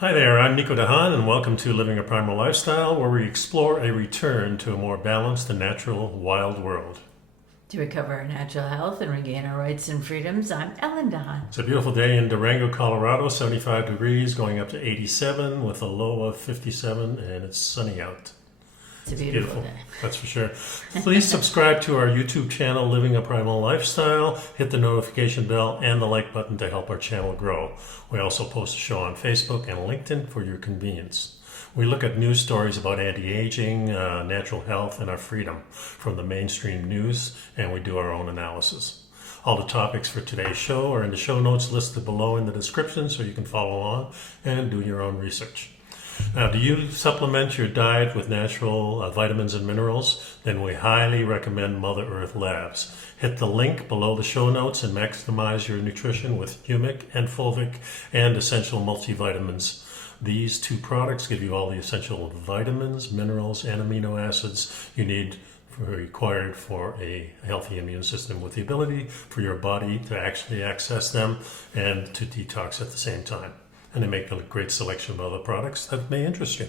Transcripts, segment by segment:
Hi there, I'm nicodehaan, and welcome to Living a Primal Lifestyle, where we explore a return to a more balanced and natural wild world. To recover our natural health and regain our rights and freedoms, I'm Ellen Dahan. It's a beautiful day in Durango, Colorado, 75 degrees, going up to 87 with a low of 57, and it's sunny out. It's a beautiful day. That's for sure. Please subscribe to our YouTube channel, Living a Primal Lifestyle. Hit the notification bell and the like button to help our channel grow. We also post a show on Facebook and LinkedIn for your convenience. We look at news stories about anti-aging, natural health, and our freedom from the mainstream news, and we do our own analysis. All the topics for today's show are in the show notes listed below in the description, so you can follow along and do your own research. Now, do you supplement your diet with natural vitamins and minerals? Then we highly recommend Mother Earth Labs. Hit the link below the show notes and maximize your nutrition with Humic and Fulvic and essential multivitamins. These two products give you all the essential vitamins, minerals, and amino acids you need required for a healthy immune system, with the ability for your body to actually access them and to detox at the same time. And they make a great selection of other products that may interest you.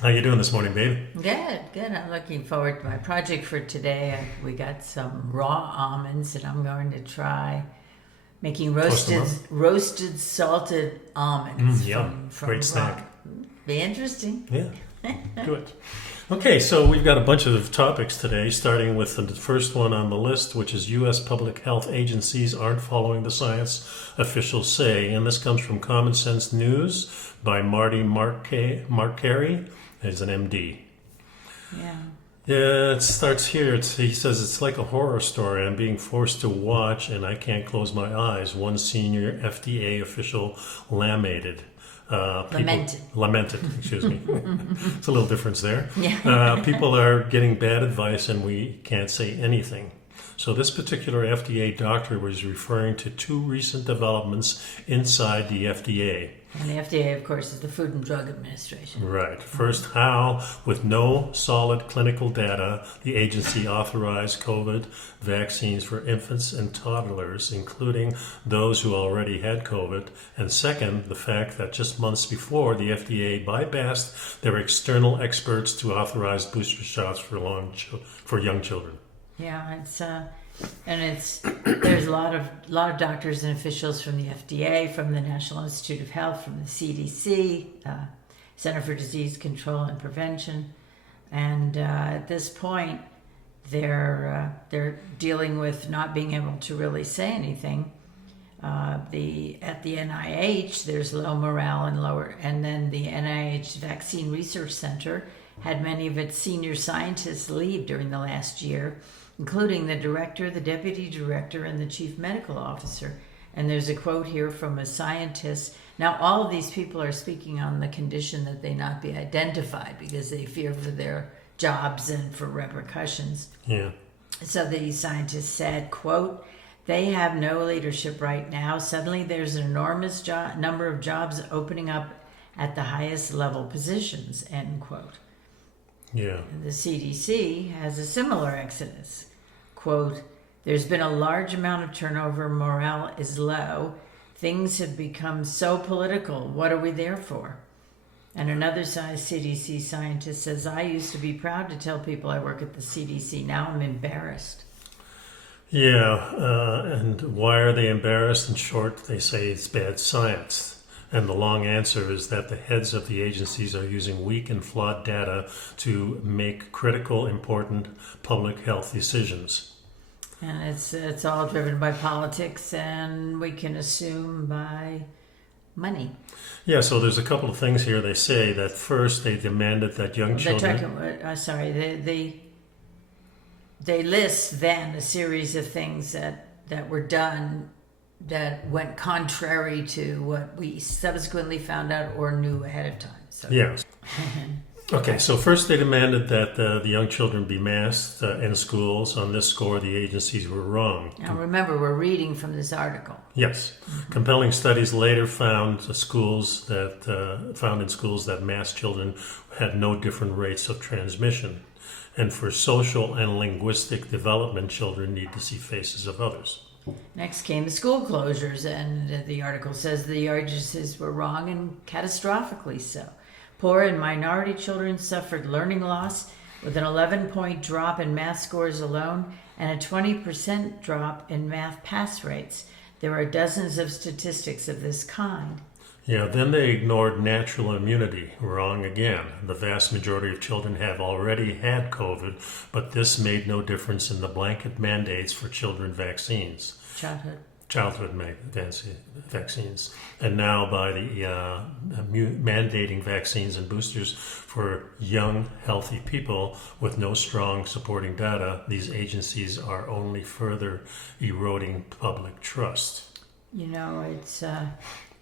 How you doing this morning, babe? Good. I'm looking forward to my project for today. We got some raw almonds, and I'm going to try making roasted salted almonds. Yum. From Great raw. snack. Be interesting. Yeah. Good. Okay, so we've got a bunch of topics today, starting with the first one on the list, which is U.S. public health agencies aren't following the science, officials say. And this comes from Common Sense News by Marty Marcari, who's an MD. Yeah, it starts here. He says it's like a horror story. I'm being forced to watch, and I can't close my eyes. One senior FDA official lamented. Lamented, excuse me. It's a little difference there. Yeah. People are getting bad advice and we can't say anything. So this particular FDA doctor was referring to two recent developments inside the FDA. And the FDA, of course, is the Food and Drug Administration. Right. First, how, with no solid clinical data, the agency authorized COVID vaccines for infants and toddlers, including those who already had COVID. And second, the fact that just months before, the FDA bypassed their external experts to authorize booster shots for young children. Yeah, there's a lot of doctors and officials from the FDA, from the National Institute of Health, from the CDC, Center for Disease Control and Prevention, and at this point, they're dealing with not being able to really say anything. At the NIH, there's low morale and then the NIH Vaccine Research Center had many of its senior scientists leave during the last year, including the director, the deputy director, and the chief medical officer. And there's a quote here from a scientist. Now, all of these people are speaking on the condition that they not be identified because they fear for their jobs and for repercussions. Yeah. So the scientist said, quote, "They have no leadership right now. Suddenly there's an enormous number of jobs opening up at the highest level positions," end quote. Yeah. The CDC has a similar exodus. Quote, "There's been a large amount of turnover. Morale is low. Things have become so political. What are we there for?" And another CDC scientist says, "I used to be proud to tell people I work at the CDC. Now I'm embarrassed." Yeah, and why are they embarrassed? In short, they say it's bad science. And the long answer is that the heads of the agencies are using weak and flawed data to make critical, important public health decisions. And it's all driven by politics, and we can assume by money. Yeah, so there's a couple of things here. They say that first they demanded that young children... They list then a series of things that were done that went contrary to what we subsequently found out or knew ahead of time. So. Yes. Okay, so first they demanded that the young children be masked in schools. On this score, the agencies were wrong. Now remember, we're reading from this article. Yes. Mm-hmm. Compelling studies later found in schools that masked children had no different rates of transmission. And for social and linguistic development, children need to see faces of others. Next came the school closures, and the article says the agencies were wrong and catastrophically so. Poor and minority children suffered learning loss with an 11-point drop in math scores alone and a 20% drop in math pass rates. There are dozens of statistics of this kind. Yeah, then they ignored natural immunity. Wrong again. The vast majority of children have already had COVID, but this made no difference in the blanket mandates for children vaccines. Childhood vaccines. And now by the mandating vaccines and boosters for young, healthy people with no strong supporting data, these agencies are only further eroding public trust. You know,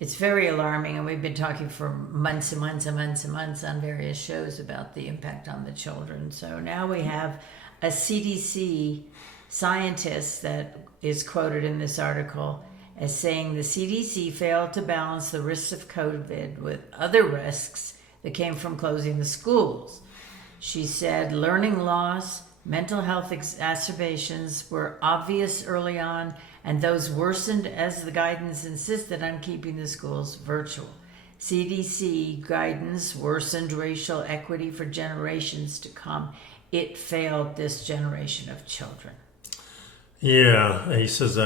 it's very alarming, and we've been talking for months and months and months and months on various shows about the impact on the children. So now we have a CDC scientist that is quoted in this article as saying the CDC failed to balance the risks of COVID with other risks that came from closing the schools. She said learning loss, mental health exacerbations were obvious early on, and those worsened as the guidance insisted on keeping the schools virtual. CDC guidance worsened racial equity for generations to come. It failed this generation of children. Yeah, he says,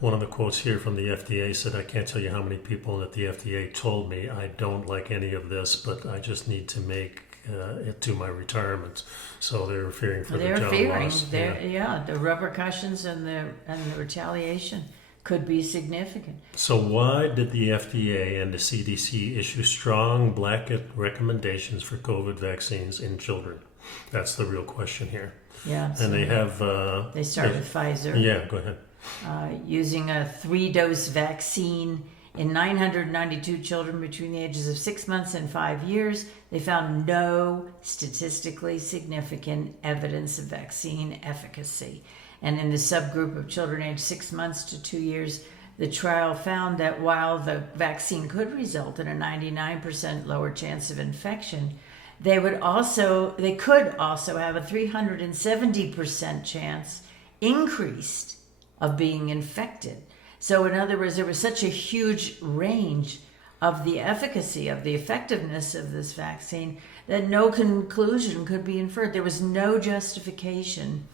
one of the quotes here from the FDA said, I can't tell you how many people at the FDA told me I don't like any of this, but I just need to make it to my retirement. So they were fearing for their job loss. The repercussions and the retaliation could be significant. So why did the FDA and the CDC issue strong blanket recommendations for COVID vaccines in children? That's the real question here. Yeah, so and they have... they started with Pfizer. Yeah, go ahead. Using a 3-dose vaccine in 992 children between the ages of 6 months and 5 years. They found no statistically significant evidence of vaccine efficacy. And in the subgroup of children aged 6 months to 2 years, the trial found that while the vaccine could result in a 99% lower chance of infection, they could also have a 370% chance increased of being infected. So in other words, there was such a huge range of the efficacy, of the effectiveness of this vaccine, that no conclusion could be inferred. There was no justification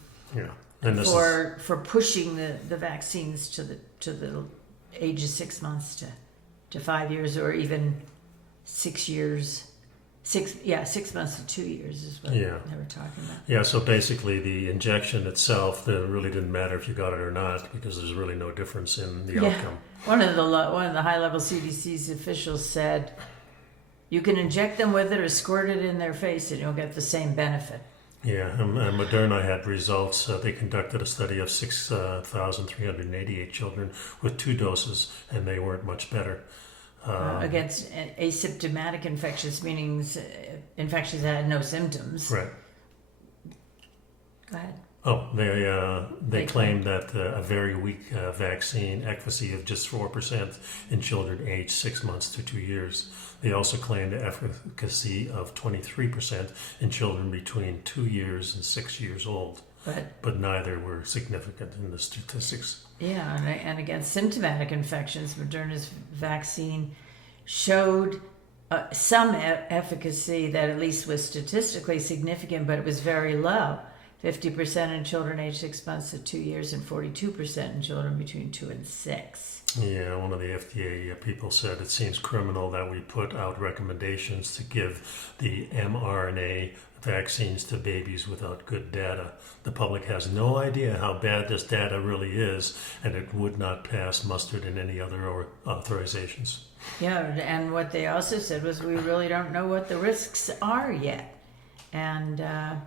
for pushing the vaccines to the age of 6 months to 5 years, or even 6 years. 6 months to 2 years is what they were talking about. Yeah, so basically the injection itself, it really didn't matter if you got it or not, because there's really no difference in the outcome. One of the high-level CDC's officials said, you can inject them with it or squirt it in their face and you'll get the same benefit. Yeah, and Moderna had results. They conducted a study of 6,388 children with 2 doses, and they weren't much better. Against asymptomatic infections, meaning infections that had no symptoms. Right. Go ahead. Oh, they claimed that a very weak vaccine efficacy of just 4% in children aged 6 months to 2 years. They also claimed the efficacy of 23% in children between 2 years and 6 years old. But neither were significant in the statistics. Yeah, and against symptomatic infections, Moderna's vaccine showed some efficacy that at least was statistically significant, but it was very low. 50% in children aged 6 months to 2 years and 42% in children between 2 and 6. Yeah, one of the FDA people said it seems criminal that we put out recommendations to give the mRNA vaccines to babies without good data. The public has no idea how bad this data really is, and it would not pass muster in any other authorizations. Yeah, and what they also said was we really don't know what the risks are yet. And the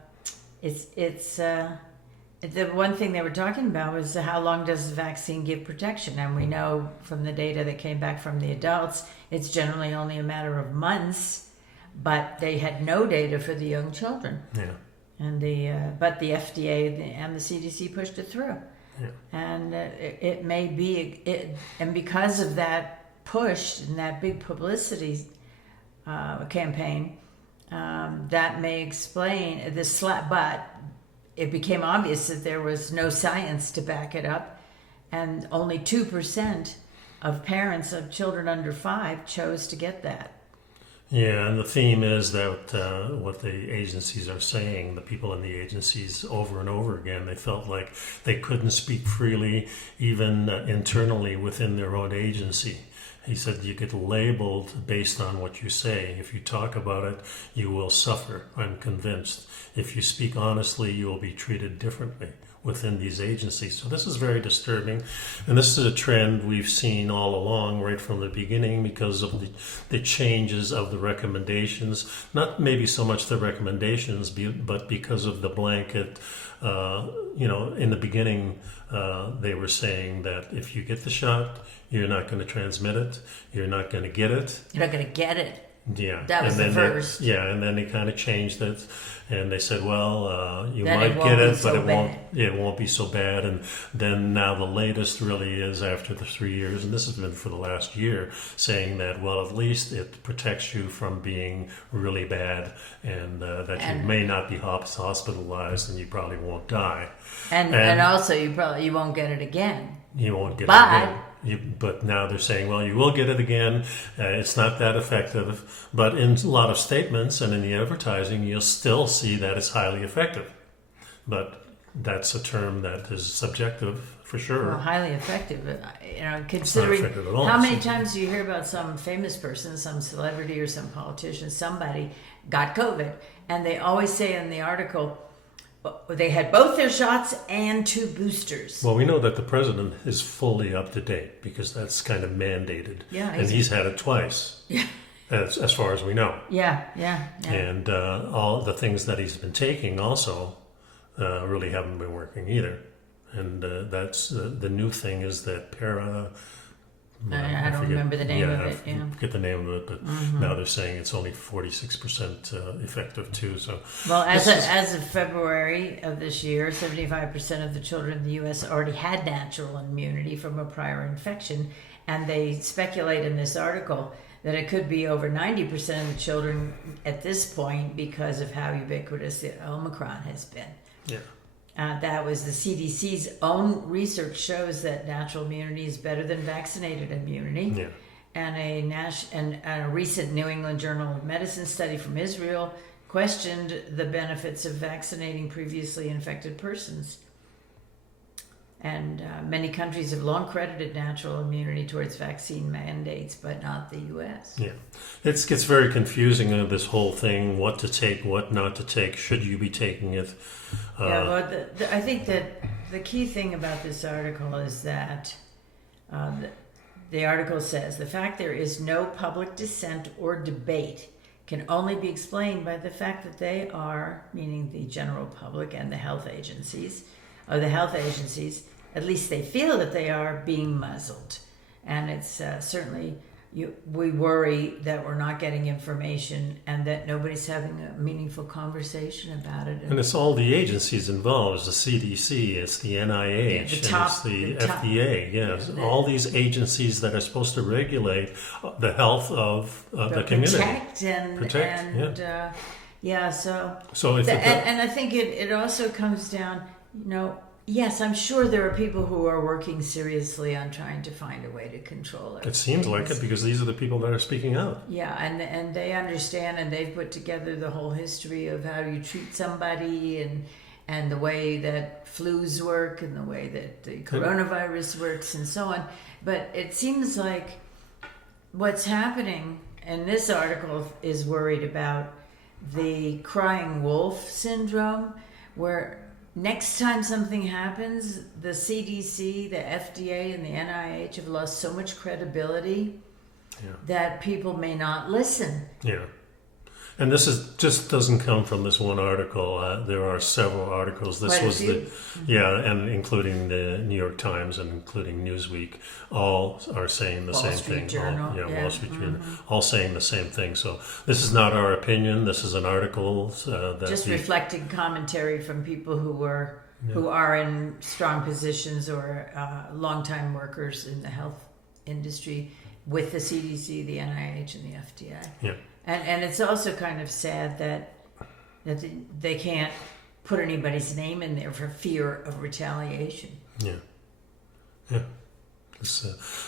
one thing they were talking about was how long does the vaccine give protection? And we know from the data that came back from the adults, it's generally only a matter of months. But they had no data for the young children. Yeah. And but the FDA and the CDC pushed it through. Yeah. And it may be and because of that push and that big publicity campaign, that may explain this. But it became obvious that there was no science to back it up, and only 2% of parents of children under 5 chose to get that. Yeah, and the theme is that what the agencies are saying, the people in the agencies over and over again, they felt like they couldn't speak freely, even internally within their own agency. He said you get labeled based on what you say. If you talk about it, you will suffer, I'm convinced. If you speak honestly, you will be treated differently within these agencies. So this is very disturbing, and this is a trend we've seen all along, right from the beginning, because of the changes of the recommendations. Not maybe so much the recommendations, but because of the blanket. In the beginning, they were saying that if you get the shot, you're not going to transmit it. You're not going to get it. You're not going to get it. Yeah, that was the first. And then they kind of changed it, and they said, "Well, you then might get it, but bad. it won't be so bad." And then now the latest really is after the 3 years, and this has been for the last year, saying that at least it protects you from being really bad, and that you may not be hospitalized, and you probably won't die. And also you won't get it again. You won't get it again. But now they're saying, well, you will get it again. It's not that effective. But in a lot of statements and in the advertising, you'll still see that it's highly effective. But that's a term that is subjective for sure. Well, highly effective. Considering how many times do you hear about some famous person, some celebrity or some politician, somebody got COVID, and they always say in the article, they had both their shots and 2 boosters. Well, we know that the president is fully up to date because that's kind of mandated. Yeah, and he's had it twice. Yeah. As far as we know. Yeah. And all the things that he's been taking also really haven't been working either. And that's the new thing is that I don't remember the name of it. I forget the name of it, but now they're saying it's only 46% effective too. So, well, as of February of this year, 75% of the children in the U.S. already had natural immunity from a prior infection, and they speculate in this article that it could be over 90% of the children at this point because of how ubiquitous the Omicron has been. Yeah. That was the CDC's own research shows that natural immunity is better than vaccinated immunity. Yeah. And a recent New England Journal of Medicine study from Israel questioned the benefits of vaccinating previously infected persons. And many countries have long credited natural immunity towards vaccine mandates, but not the U.S. Yeah. It gets very confusing, this whole thing, what to take, what not to take, should you be taking it? I think that the key thing about this article is that the article says, the fact there is no public dissent or debate can only be explained by the fact that they are, meaning the general public and the health agencies, at least they feel that they are being muzzled. And it's certainly, we worry that we're not getting information and that nobody's having a meaningful conversation about it. And it's all the agencies involved. It's the CDC, it's the NIH, it's the FDA. Yes, all these agencies that are supposed to regulate the health of the community. And I think it also comes down, yes, I'm sure there are people who are working seriously on trying to find a way to control it. It seems like it because these are the people that are speaking out. Yeah, and they understand, and they've put together the whole history of how you treat somebody and the way that flus work and the way that the coronavirus works and so on. But it seems like what's happening in this article is worried about the crying wolf syndrome, where next time something happens, the CDC, the FDA, and the NIH have lost so much credibility that people may not listen. Yeah. And this just doesn't come from this one article. There are several articles. This was and including the New York Times and including Newsweek, all are saying the same thing. Wall Street Journal, all saying the same thing. So this is not our opinion. This is an article that just reflecting commentary from people who are in strong positions or longtime workers in the health industry with the CDC, the NIH, and the FDA. Yeah. And it's also kind of sad that they can't put anybody's name in there for fear of retaliation. Yeah. Yeah.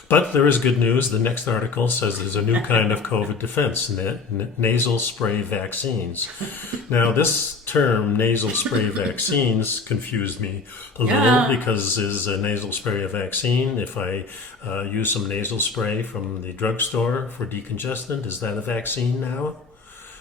But there is good news. The next article says there's a new kind of COVID defense, nasal spray vaccines. Now, this term, nasal spray vaccines, confused me a little because is a nasal spray a vaccine? If I use some nasal spray from the drugstore for decongestant, is that a vaccine now?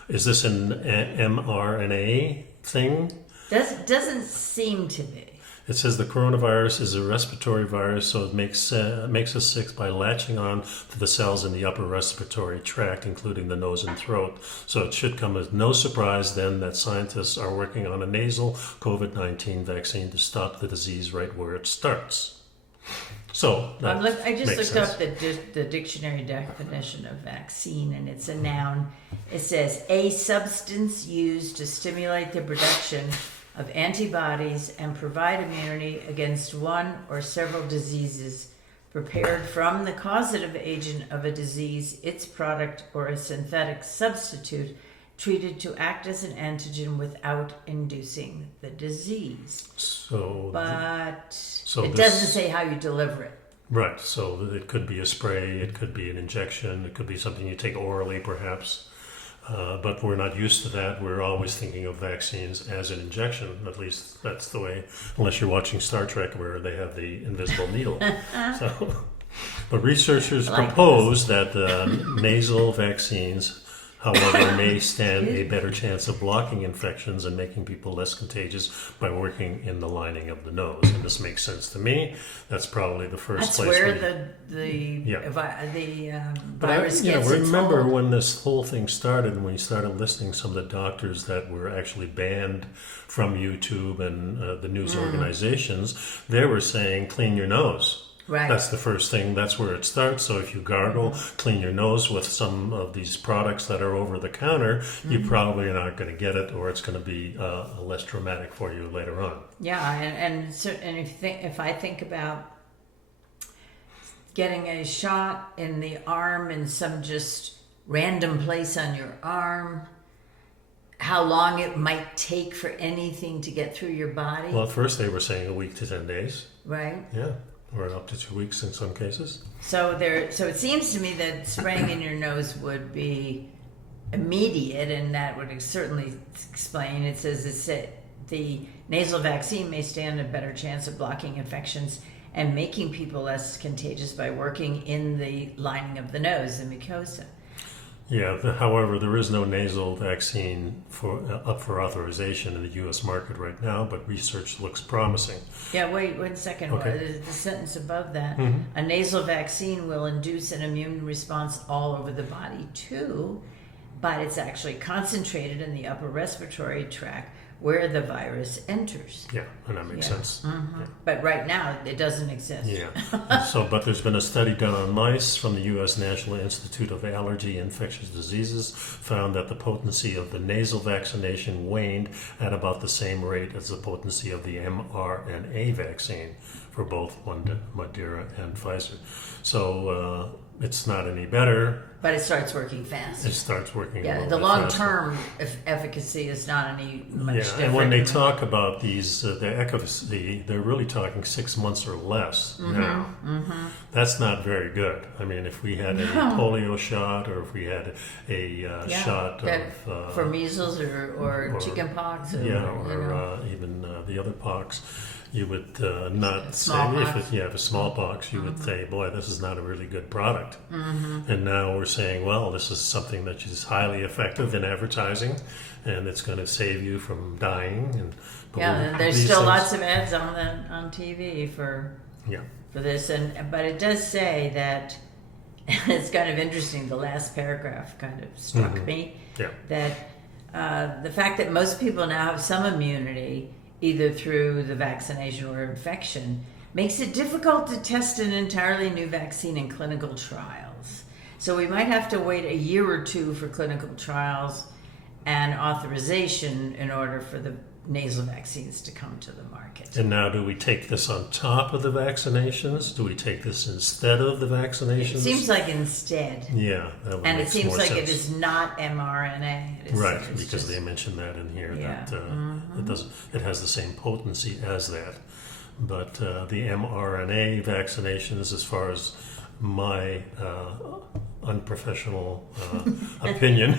Is this an mRNA thing? Doesn't seem to be. It says the coronavirus is a respiratory virus, so it makes us sick by latching on to the cells in the upper respiratory tract, including the nose and throat. So it should come as no surprise then that scientists are working on a nasal COVID-19 vaccine to stop the disease right where it starts. So I just looked sense. up the dictionary definition of vaccine, and it's a noun. It says a substance used to stimulate the production of antibodies and provide immunity against one or several diseases, prepared from the causative agent of a disease, its product, or a synthetic substitute, treated to act as an antigen without inducing the disease. But it doesn't say how you deliver it. Right, so it could be a spray, it could be an injection, it could be something you take orally perhaps. But we're not used to that. We're always thinking of vaccines as an injection. At least that's the way, unless you're watching Star Trek where they have the invisible needle. But researchers propose that nasal vaccines, however, may stand a better chance of blocking infections and making people less contagious by working in the lining of the nose. And this makes sense to me. That's probably the first place where the virus gets its remember hold. when this whole thing started, and when you started listing some of the doctors that were actually banned from YouTube and the news organizations, they were saying, clean your nose. Right. That's the first thing. That's where it starts. So if you gargle, clean your nose with some of these products that are over the counter, you probably are not going to get it, or it's going to be less traumatic for you later on. Yeah, and if I think about getting a shot in the arm in some just random place on your arm, how long it might take for anything to get through your body. Well, at first they were saying a week to 10 days. Right. Yeah. Or up to 2 weeks in some cases. So it seems to me that spraying in your nose would be immediate, and that would certainly explain. It says the nasal vaccine may stand a better chance of blocking infections and making people less contagious by working in the lining of the nose, the mucosa. Yeah, however, there is no nasal vaccine up for authorization in the U.S. market right now, but research looks promising. Yeah, wait 1 second. Okay. The sentence above that. A nasal vaccine will induce an immune response all over the body too, but it's actually concentrated in the upper respiratory tract where the virus enters. Yeah, and that makes sense. Yeah. But right now, it doesn't exist. Yeah. But there's been a study done on mice from the U.S. National Institute of Allergy and Infectious Diseases found that the potency of the nasal vaccination waned at about the same rate as the potency of the mRNA vaccine for both Moderna and Pfizer. So it's not any better. But it starts working fast. It starts working. Yeah, the long-term efficacy is not any much different. And when they talk about these, the efficacy, they're really talking 6 months or less now. That's not very good. I mean, if we had a polio shot, or if we had a shot of for measles or chicken pox, or even the other pox, you would not say, if you have a smallpox, you would say, boy, this is not a really good product. And now we're saying, well, this is something that is highly effective in advertising, and it's going to save you from dying. And there's still lots of ads on TV for this, but it does say that it's kind of interesting. The last paragraph kind of struck me that the fact that most people now have some immunity, either through the vaccination or infection, makes it difficult to test an entirely new vaccine in clinical trials. So we might have to wait a year or two for clinical trials and authorization in order for the nasal vaccines to come to the market. And now, do we take this on top of the vaccinations? Do we take this instead of the vaccinations? It seems like instead. Yeah, that would and make it seems more like sense. it is not mRNA. It is, right, because they mentioned that in here. Yeah. That it has the same potency as that. but the mRNA vaccinations, as far as my unprofessional opinion,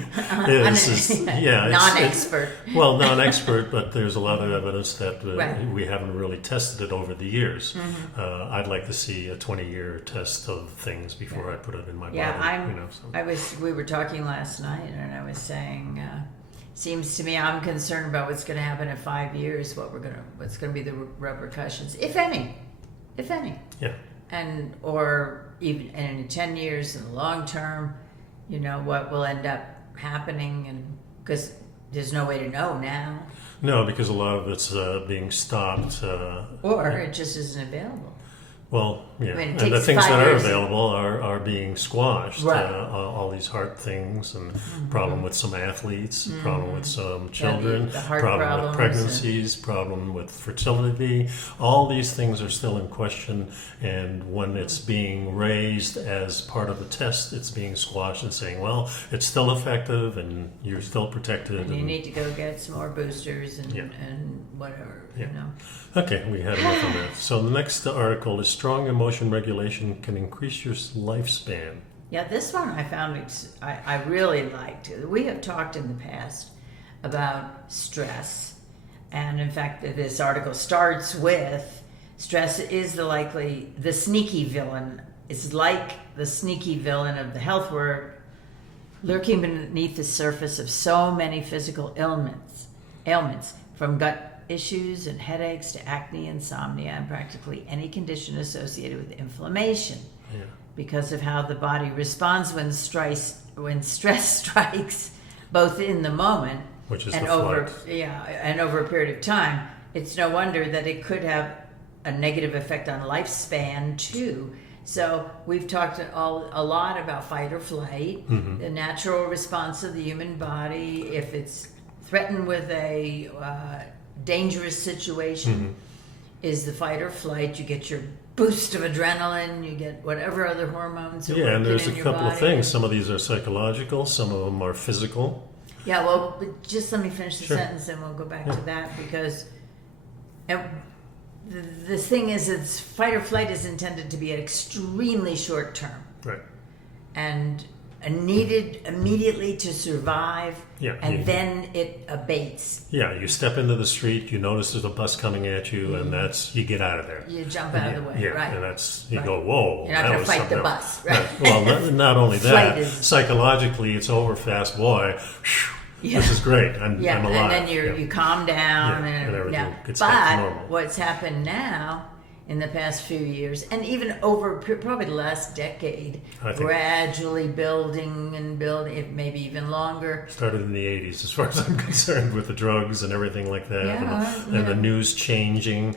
is yeah, non-expert. Well, non-expert, but there's a lot of evidence that Right. we haven't really tested it over the years. Mm-hmm. I'd like to see a 20-year test of things before I put it in my Yeah, body. So. We were talking last night, and I was saying, seems to me I'm concerned about what's going to happen in 5 years. What's going to be the repercussions, if any. Yeah. And or even and in 10 years in the long term, what will end up happening, and because there's no way to know now, No, because a lot of it's being stopped. or it just isn't available. Well, yeah, I mean, it and the takes things 5 that are years. available are being squashed. Right. All these heart things, and problem with some athletes, problem with some children, the heart problem with problems pregnancies, problem with fertility. All these things are still in question, and when it's being raised as part of the test, it's being squashed and saying, well, it's still effective and you're still protected. And you need to go get some more boosters and whatever, Yeah. Okay, we had enough on that. So the next article is strong emotion regulation can increase your lifespan. Yeah, this one I found I really liked. We have talked in the past about stress, and in fact, this article starts with stress is the sneaky villain. It's like the sneaky villain of the health world, lurking beneath the surface of so many physical ailments, from gut issues and headaches to acne, insomnia, and practically any condition associated with inflammation. Yeah. Because of how the body responds when stress strikes, both in the moment Which is and the over flight. and over a period of time. It's no wonder that it could have a negative effect on lifespan too. So we've talked a lot about fight or flight, the natural response of the human body if it's threatened with a dangerous situation, is the fight or flight. You get your boost of adrenaline, you get whatever other hormones are Yeah, and working there's a in your couple of body. things. Some of these are psychological, some of them are physical. Yeah, well, but just let me finish the Sure. sentence and we'll go back to that, because the thing is, it's fight or flight is intended to be an extremely short term Right. and needed immediately to survive, Yeah, and then it abates. Yeah, you step into the street, you notice there's a bus coming at you, and you get out of there. You jump out of the way, Yeah, right? and you Right. go, whoa. You're not that going to was fight the something bus, else. right? Well, not only that, Flight is- psychologically, it's over fast, boy. Yeah. This is great. I'm Yeah, alive. and then you calm down, Yeah, and everything yeah. gets back to But normal. what's happened now in the past few years, and even over probably the last decade, I think- gradually building and building, if maybe even longer. Started in the 80s, as far as I'm concerned, with the drugs and everything like that, Yeah, and the news changing.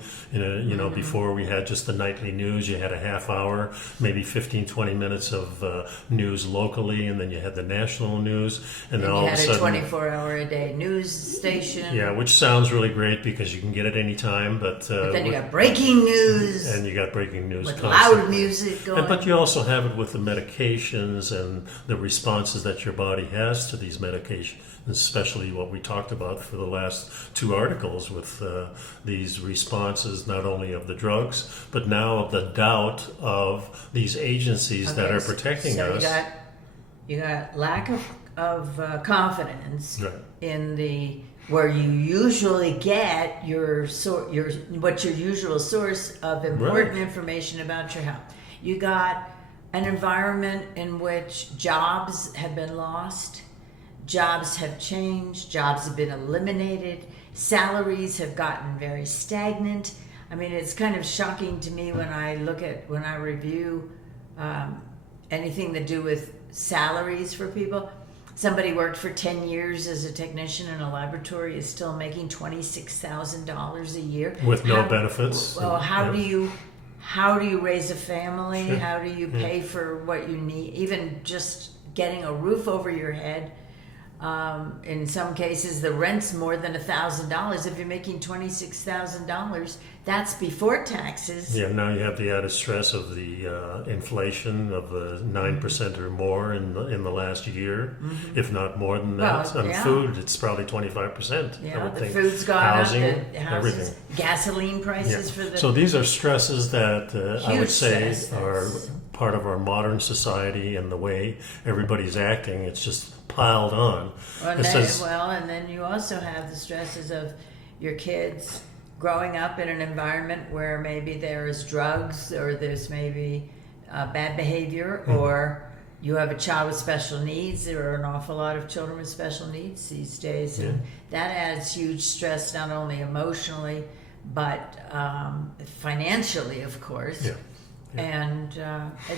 Before we had just the nightly news, you had a half hour, maybe 15, 20 minutes of news locally, and then you had the national news, and then And all you of a had a sudden, 24-hour-a-day news station. yeah, which sounds really great because you can get it anytime, but Then you got breaking news and you got breaking news with constantly. loud music going. But you also have it with the medications and the responses that your body has to these medications, especially what we talked about for the last two articles with these responses, not only of the drugs, but now of the doubt of these agencies that are protecting us. You got lack of confidence Right. in where you usually get what's your usual source of important Right. information about your health. You got an environment in which jobs have been lost, jobs have changed, jobs have been eliminated, salaries have gotten very stagnant. I mean, it's kind of shocking to me when I review anything to do with salaries for people. Somebody worked for 10 years as a technician in a laboratory is still making $26,000 a year. With no benefits. Well, how Yeah. do you raise a family? Sure. How do you pay for what you need? Even just getting a roof over your head. In some cases, the rent's more than $1,000. If you're making $26,000, that's before taxes. Yeah, now you have the added stress of the inflation of the 9% or more in the last year, if not more than that. Well, On yeah. food, it's probably 25%. I Yeah, would the think. food's gone Housing, up, the houses, everything. gasoline prices for the So these are stresses that I would Huge say stress. are part of our modern society and the way everybody's acting. It's just piled on. and It then, says- and then you also have the stresses of your kids growing up in an environment where maybe there is drugs or there's maybe bad behavior, or you have a child with special needs. There are an awful lot of children with special needs these days, and that adds huge stress, not only emotionally but financially, of course. Yeah. And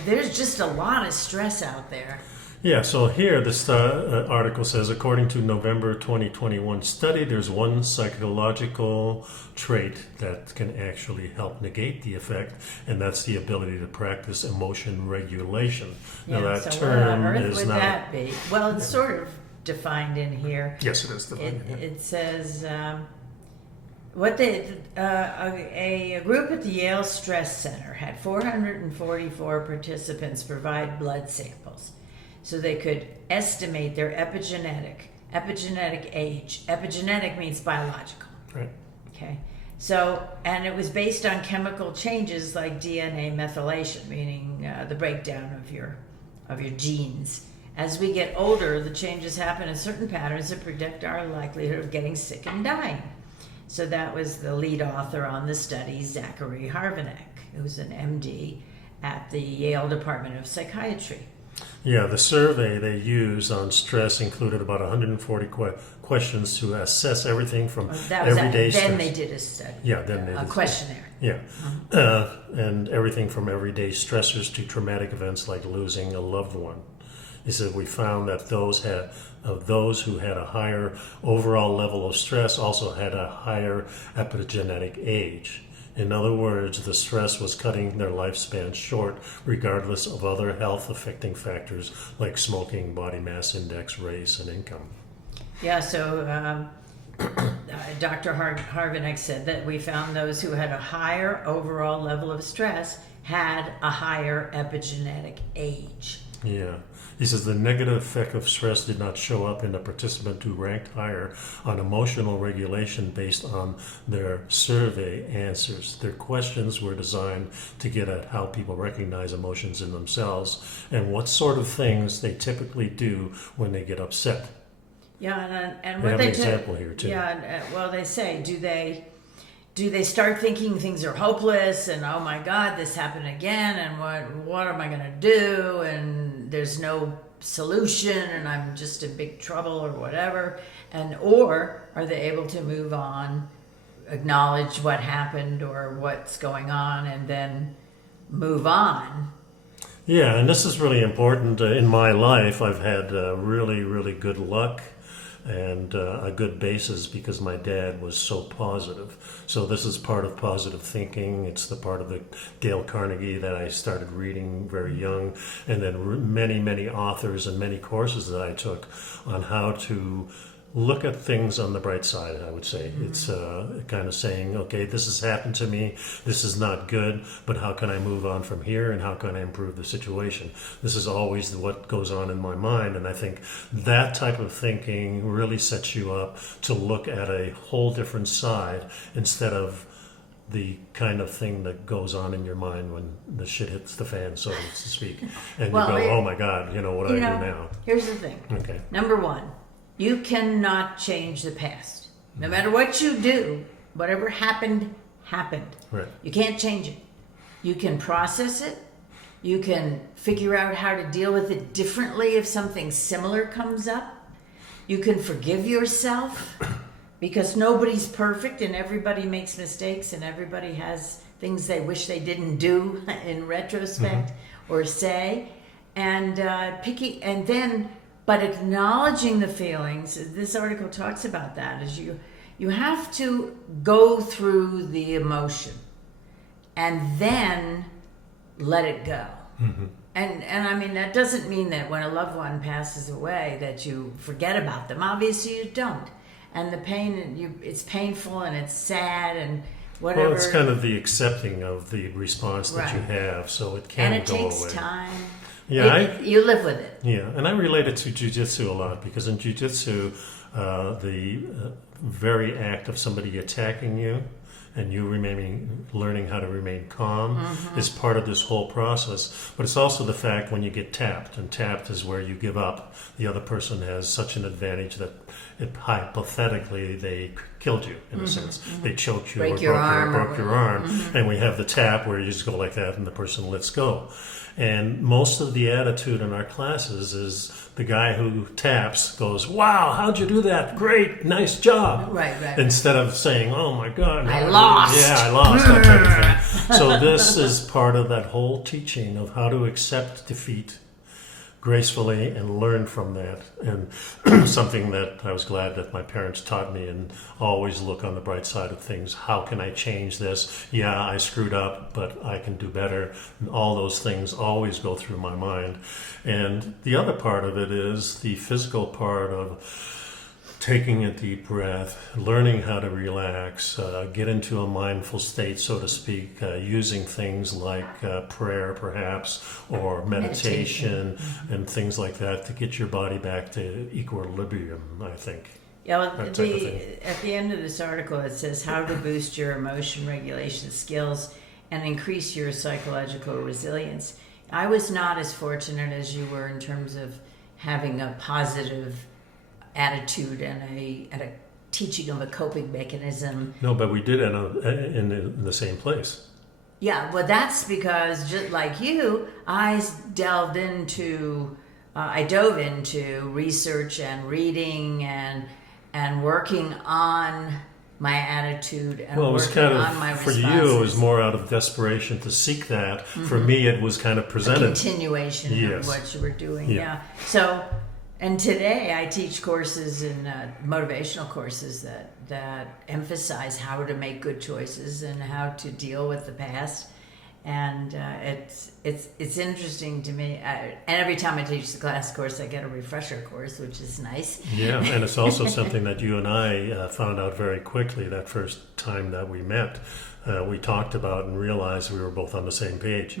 there's just a lot of stress out there. Yeah, so here this article says, according to November 2021 study, there's one psychological trait that can actually help negate the effect, and that's the ability to practice emotion regulation. Now that so term what on earth is would not... that be? Well, it's sort of defined in here. Yes, it is defined. It says a group at the Yale Stress Center had 444 participants provide blood samples so they could estimate their epigenetic age. Epigenetic means biological. Right. Okay. So, and it was based on chemical changes like DNA methylation, meaning the breakdown of your genes. As we get older, the changes happen in certain patterns that predict our likelihood of getting sick and dying. So that was the lead author on the study, Zachary Harvinek, who's an MD at the Yale Department of Psychiatry. Yeah, the survey they used on stress included about 140 questions to assess everything from everyday stress. Then they did a study. Yeah, then they did a questionnaire. Yeah, and everything from everyday stressors to traumatic events like losing a loved one. He said we found that those who had a higher overall level of stress also had a higher epigenetic age. In other words, the stress was cutting their lifespan short regardless of other health-affecting factors like smoking, body mass index, race, and income. Yeah, so Dr. Harvinek said that we found those who had a higher overall level of stress had a higher epigenetic age. Yeah. He says the negative effect of stress did not show up in the participant who ranked higher on emotional regulation based on their survey answers. Their questions were designed to get at how people recognize emotions in themselves and what sort of things they typically do when they get upset. Yeah, and They what have they an example here too. Yeah, well, they say, do they start thinking things are hopeless and oh my God, this happened again, and what am I going to do, and there's no solution, and I'm just in big trouble or whatever, or are they able to move on, acknowledge what happened or what's going on, and then move on? Yeah, and this is really important. In my life, I've had really, really good luck and a good basis because my dad was so positive. So this is part of positive thinking. It's the part of the Dale Carnegie that I started reading very young, and then many, many authors and many courses that I took on how to look at things on the bright side, I would say. Mm-hmm. It's kind of saying, okay, this has happened to me, this is not good, but how can I move on from here, and how can I improve the situation? This is always what goes on in my mind, and I think that type of thinking really sets you up to look at a whole different side instead of the kind of thing that goes on in your mind when the shit hits the fan, so to speak, and you go, oh my God, what do I do now? Here's the thing. Okay. Number one, you cannot change the past. No matter what you do, whatever happened, happened. Right. You can't change it. You can process it. You can figure out how to deal with it differently if something similar comes up. You can forgive yourself because nobody's perfect and everybody makes mistakes and everybody has things they wish they didn't do in retrospect or say. But acknowledging the feelings, this article talks about that, is you have to go through the emotion and then let it go. Mm-hmm. And I mean, that doesn't mean that when a loved one passes away that you forget about them. Obviously you don't. And the pain, it's painful and it's sad and whatever. Well, it's kind of the accepting of the response that you have, so it can and it go away. takes time. Yeah, you live with it. Yeah, and I relate it to jiu-jitsu a lot, because in jiu-jitsu, the very act of somebody attacking you and you learning how to remain calm is part of this whole process. But it's also the fact when you get tapped, and tapped is where you give up. The other person has such an advantage that hypothetically they killed you, in a sense. They choked you broke your arm. And we have the tap where you just go like that and the person lets go. And most of the attitude in our classes is the guy who taps goes, "Wow, how'd you do that? Great, nice job." Right. Instead of saying, "Oh my God, I lost." Yeah, I lost. That type of thing. So this is part of that whole teaching of how to accept defeat gracefully and learn from that, and something that I was glad that my parents taught me, and always look on the bright side of things. How can I change this? Yeah, I screwed up, but I can do better. And all those things always go through my mind. And the other part of it is the physical part of taking a deep breath, learning how to relax, get into a mindful state, so to speak, using things like prayer perhaps, or meditation and things like that to get your body back to equilibrium, I think. Yeah, well, at the end of this article it says how to boost your emotion regulation skills and increase your psychological resilience. I was not as fortunate as you were in terms of having a positive attitude and a teaching of a coping mechanism. No, but we did in the same place. Yeah, well, that's because just like you, I dove into research and reading and working on my attitude and well, it was working kind of, on my for responses. you, it was more out of desperation to seek that. For me, it was kind of presented. A continuation of what you were doing, yeah. So, and today I teach courses in motivational courses that emphasize how to make good choices and how to deal with the past. And it's interesting to me. And every time I teach the class course, I get a refresher course, which is nice. Yeah, and it's also something that you and I found out very quickly that first time that we met. We talked about and realized we were both on the same page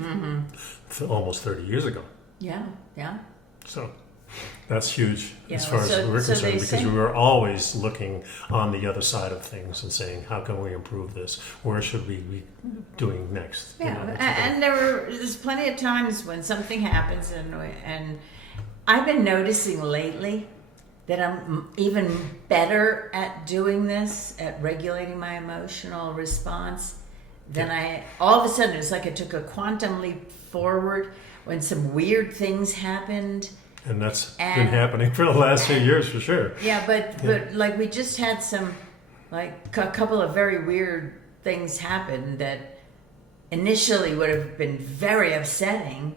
almost 30 years ago. Yeah. So that's huge as far as we're concerned, because we were always looking on the other side of things and saying, how can we improve this? Where should we be doing next? Yeah, and there's plenty of times when something happens, and I've been noticing lately that I'm even better at doing this, at regulating my emotional response, than all of a sudden, it's like I took a quantum leap forward when some weird things happened. And that's been happening for the last few years, for sure. Yeah, but like we just had some, like a couple of very weird things happen that initially would have been very upsetting,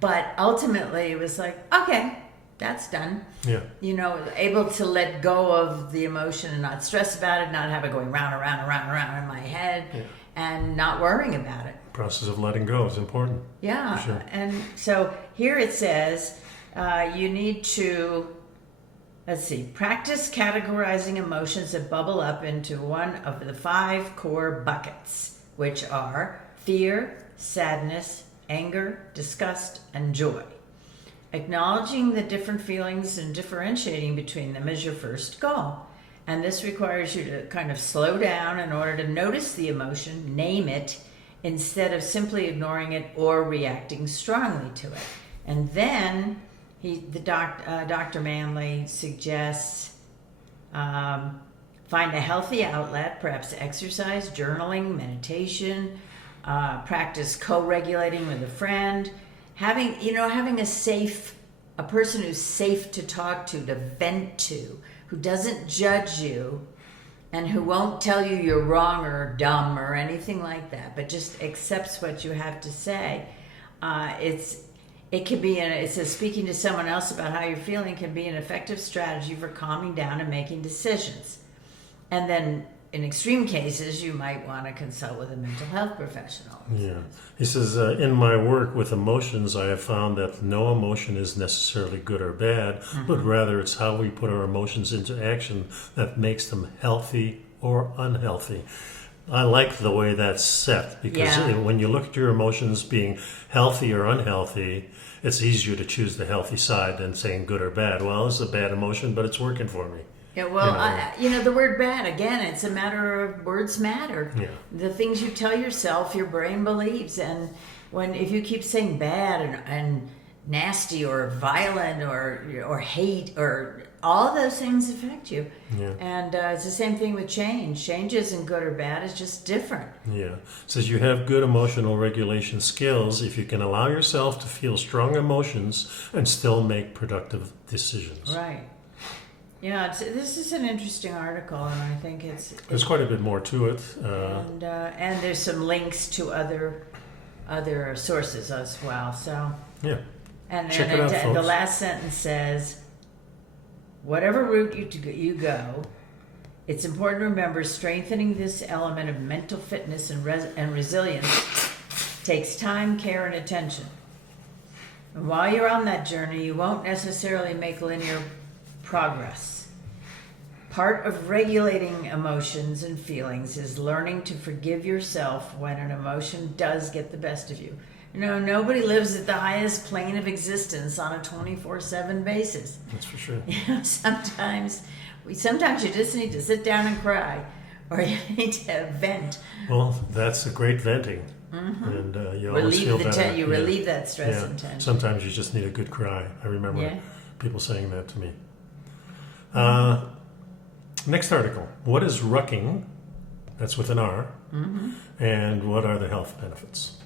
but ultimately it was like, okay, that's done. Yeah. You know, able to let go of the emotion and not stress about it, not have it going round and round and round and round in my head, and not worrying about it. Process of letting go is important. Yeah, for sure. And so here it says you need to, practice categorizing emotions that bubble up into one of the 5 core buckets, which are fear, sadness, anger, disgust, and joy. Acknowledging the different feelings and differentiating between them is your first goal. And this requires you to kind of slow down in order to notice the emotion, name it, instead of simply ignoring it or reacting strongly to it. And then Dr. Manley suggests find a healthy outlet, perhaps exercise, journaling, meditation, practice co-regulating with a friend, having a person who's safe to talk to vent to, who doesn't judge you, and who won't tell you you're wrong or dumb or anything like that, but just accepts what you have to say. It says speaking to someone else about how you're feeling can be an effective strategy for calming down and making decisions. And then in extreme cases, you might want to consult with a mental health professional. Yeah. He says, in my work with emotions, I have found that no emotion is necessarily good or bad, but rather it's how we put our emotions into action that makes them healthy or unhealthy. I like the way that's set, because when you look at your emotions being healthy or unhealthy, it's easier to choose the healthy side than saying good or bad. Well, this is a bad emotion, but it's working for me. Yeah, well, the word bad, again, it's a matter of words matter. Yeah. The things you tell yourself, your brain believes. And if you keep saying bad and nasty or violent or hate, or all those things affect you. Yeah. And it's the same thing with change. Change isn't good or bad, it's just different. Yeah. It says you have good emotional regulation skills if you can allow yourself to feel strong emotions and still make productive decisions. Right. Yeah, this is an interesting article, and I think there's quite a bit more to it. And there's some links to other sources as well. So yeah, and check it out, folks. The last sentence says, whatever route you go, it's important to remember strengthening this element of mental fitness and resilience takes time, care, and attention. And while you're on that journey, you won't necessarily make linear progress. Part of regulating emotions and feelings is learning to forgive yourself when an emotion does get the best of you. Nobody lives at the highest plane of existence on a 24/7 basis. That's for sure. Sometimes you just need to sit down and cry, or you need to vent. Well, that's a great venting. And you always feel better. You relieve that stress and tension. Sometimes you just need a good cry. I remember people saying that to me. Next article. What is rucking? That's with an R. And what are the health benefits?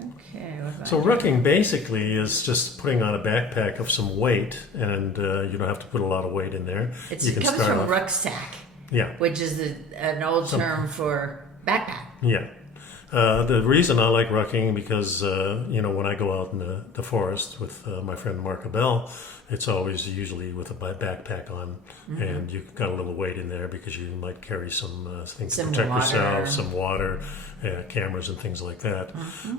Okay. So rucking basically is just putting on a backpack of some weight, and you don't have to put a lot of weight in there. It comes from rucksack. Yeah. Which is an old term for backpack. Yeah. The reason I like rucking because when I go out in the forest with my friend Mark Abel, it's always usually with a backpack on, and you've got a little weight in there because you might carry some things to protect yourself, some water, cameras and things like that.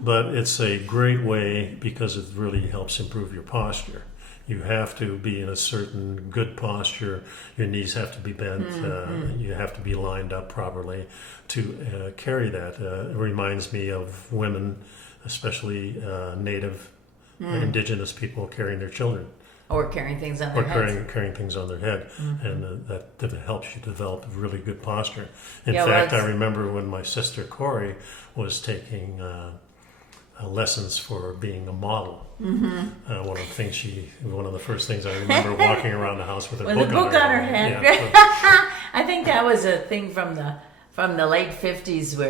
But it's a great way because it really helps improve your posture. You have to be in a certain good posture. Your knees have to be bent. You have to be lined up properly to carry that. It reminds me of women, especially native, indigenous people carrying their children. Or carrying things on their head. Carrying things on their head. And that helps you develop a really good posture. In fact, I remember when my sister Corey was taking lessons for being a model. One of the first things I remember walking around the house with a book on her head. Yeah, I think that was a thing from the late 50s where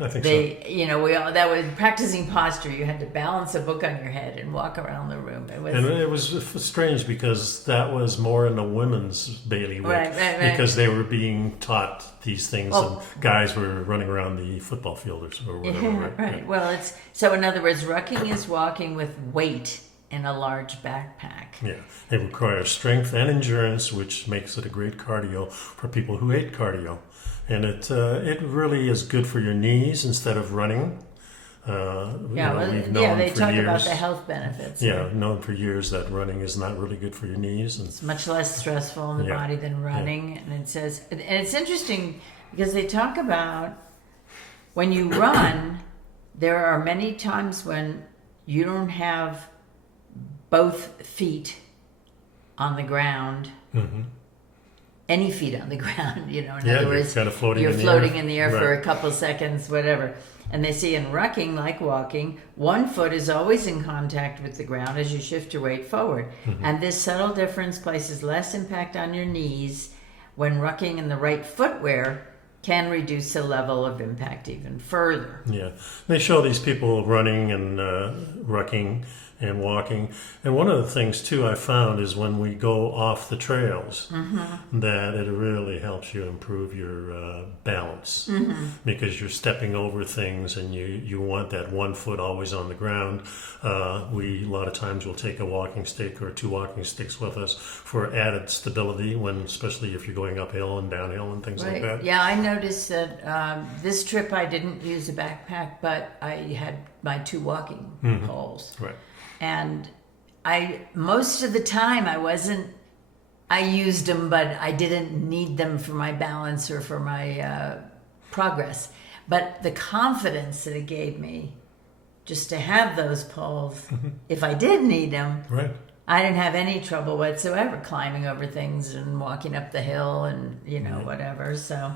I think so. that was practicing posture. You had to balance a book on your head and walk around the room. It was strange because that was more in the women's bailiwick, right. Because they were being taught these things, and guys were running around the football field or whatever. Right. Yeah. Well, so in other words, rucking is walking with weight in a large backpack. Yeah, it requires strength and endurance, which makes it a great cardio for people who hate cardio. And it really is good for your knees instead of running. They talk about the health benefits. Yeah, known for years that running is not really good for your knees. It's much less stressful in the body than running. And it says, and it's interesting because they talk about when you run, there are many times when you don't have both feet on the ground. Any feet on the ground, in other words, kind of floating in the air for a couple seconds, whatever. And they see in rucking, like walking, one foot is always in contact with the ground as you shift your weight forward. And this subtle difference places less impact on your knees when rucking in the right footwear can reduce the level of impact even further. Yeah. They show these people running and rucking, and walking. And one of the things too I found is when we go off the trails, that it really helps you improve your balance, because you're stepping over things and you want that one foot always on the ground. We a lot of times will take a walking stick or 2 walking sticks with us for added stability, especially if you're going uphill and downhill and things like that. Yeah, I noticed that this trip I didn't use a backpack, but I had my 2 walking poles. Right. And most of the time I used them, but I didn't need them for my balance or for my progress. But the confidence that it gave me just to have those poles, if I did need them, Right. I didn't have any trouble whatsoever climbing over things and walking up the hill and, whatever. So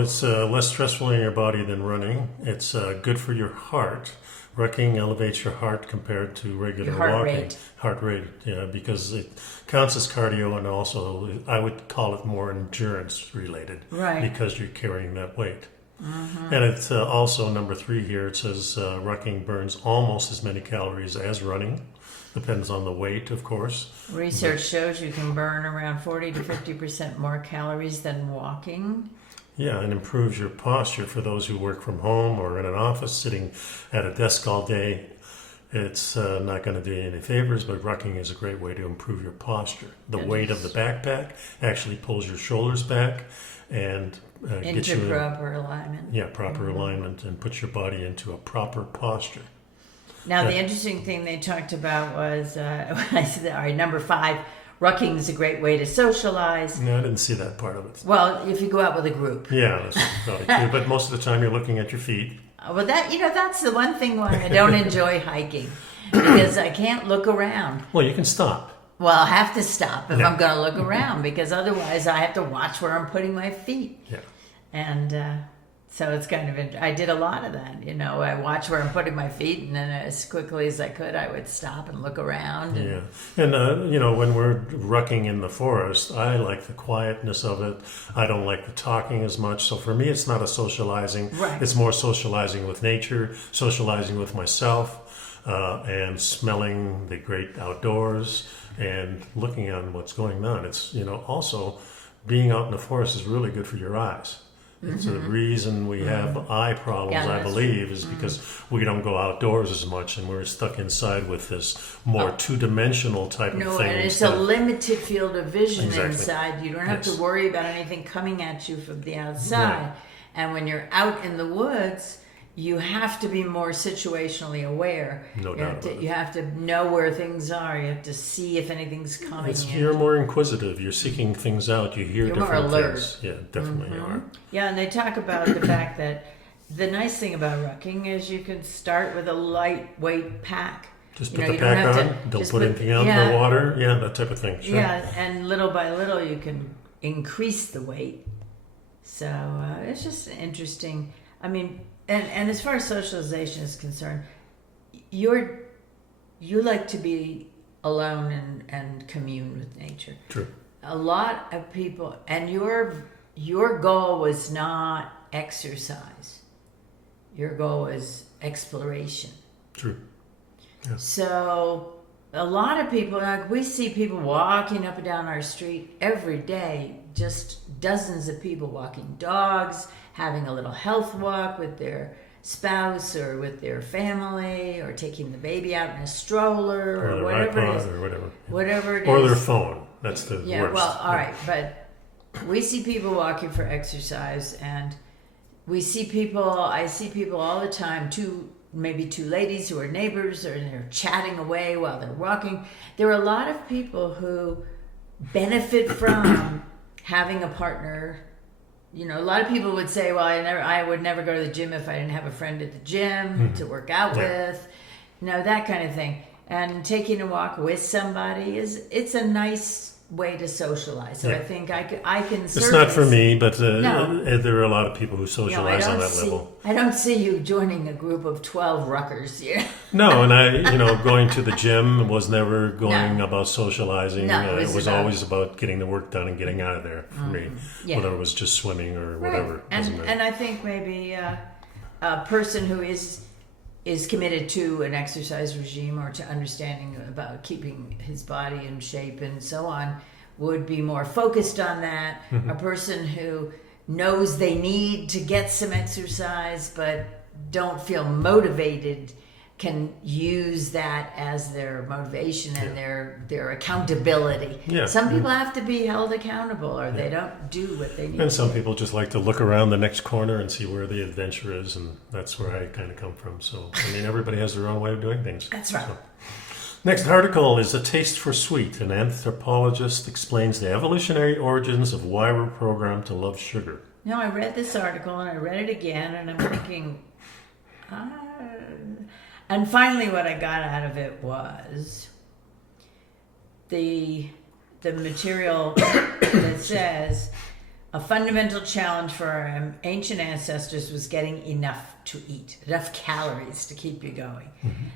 it's less stressful in your body than running. It's good for your heart. Rucking elevates your heart compared to regular Your heart walking. rate. Heart rate, yeah, because it counts as cardio, and also I would call it more endurance related, Right. because you're carrying that weight. And it's also number 3 here. It says rucking burns almost as many calories as running. Depends on the weight, of course. Research shows you can burn around 40 to 50% more calories than walking. Yeah, and improves your posture for those who work from home or in an office, sitting at a desk all day. It's not going to do you any favors, but rucking is a great way to improve your posture. The weight of the backpack actually pulls your shoulders back and gets you into proper alignment. Yeah, proper alignment, and puts your body into a proper posture. Now, the interesting thing they talked about was, when I said, all right, number 5, rucking is a great way to socialize. No, I didn't see that part of it. Well, if you go out with a group. Yeah, that's probably true. But most of the time you're looking at your feet. Well, that's the one thing why I don't enjoy hiking, because I can't look around. Well, you can stop. Well, I'll have to stop if Yeah. I'm going to look around, because otherwise I have to watch where I'm putting my feet. Yeah. And so it's kind of, I did a lot of that. I watch where I'm putting my feet, and then as quickly as I could, I would stop and look around. And, Yeah. And, when we're rucking in the forest, I like the quietness of it. I don't like the talking as much. So for me, it's not a socializing. Right. It's more socializing with nature, socializing with myself, and smelling the great outdoors and looking on what's going on. It's, also being out in the forest is really good for your eyes. It's the reason we have eye problems, I believe, is because we don't go outdoors as much, and we're stuck inside with this more two-dimensional type of thing. No, and it's a limited field of vision Exactly. inside. You don't have to worry about anything coming at you from the outside. Right. And when you're out in the woods, you have to be more situationally aware. No doubt about it. You have to know where things are. You have to see if anything's coming in. You're more inquisitive. You're seeking things out. You hear You're more different alert. things. Yeah, definitely you are. Yeah, and they talk about the fact that the nice thing about rucking is you can start with a lightweight pack. Just put you the don't pack have on, to don't just put anything out in the water. Yeah, that type of thing. Sure. Yeah, and little by little you can increase the weight. So it's just interesting. I mean, and as far as socialization is concerned, you like to be alone and commune with nature. True. A lot of people, and your goal was not exercise. Your goal was exploration. True. Yeah. So a lot of people, like we see people walking up and down our street every day, just dozens of people walking dogs, having a little health walk with their spouse or with their family, or taking the baby out in a stroller, Or or their whatever it iPod is. or whatever. Whatever it is. Or their phone. That's the Yeah, worst. well, all right, but we see people walking for exercise, and I see people all the time, maybe two ladies who are neighbors, or they're chatting away while they're walking. There are a lot of people who benefit from having a partner. A lot of people would say, well, I would never go to the gym if I didn't have a friend at the gym to work out with, that kind of thing. And taking a walk with somebody it's a nice way to socialize. So I think I can. It's not for me, but No. there are a lot of people who socialize on that level. I don't see you joining a group of 12 ruckers. No, and I, going to the gym was never going No. about socializing. No, It was about- always about getting the work done and getting out of there for me, Yeah. whether it was just swimming or whatever. Right. Doesn't matter. And I think maybe a person who is is committed to an exercise regime or to understanding about keeping his body in shape and so on would be more focused on that. A person who knows they need to get some exercise but don't feel motivated can use that as their motivation and their accountability. Yeah. Some people have to be held accountable or they don't do what they need And to some do. people just like to look around the next corner and see where the adventure is, and that's where I kind of come from. So, I mean, everybody has their own way of doing things. That's right. So. Next article is A Taste for Sweet. An anthropologist explains the evolutionary origins of why we're programmed to love sugar. No, I read this article and I read it again and I'm thinking, and finally what I got out of it was the material that says a fundamental challenge for our ancient ancestors was getting enough to eat, enough calories to keep you going.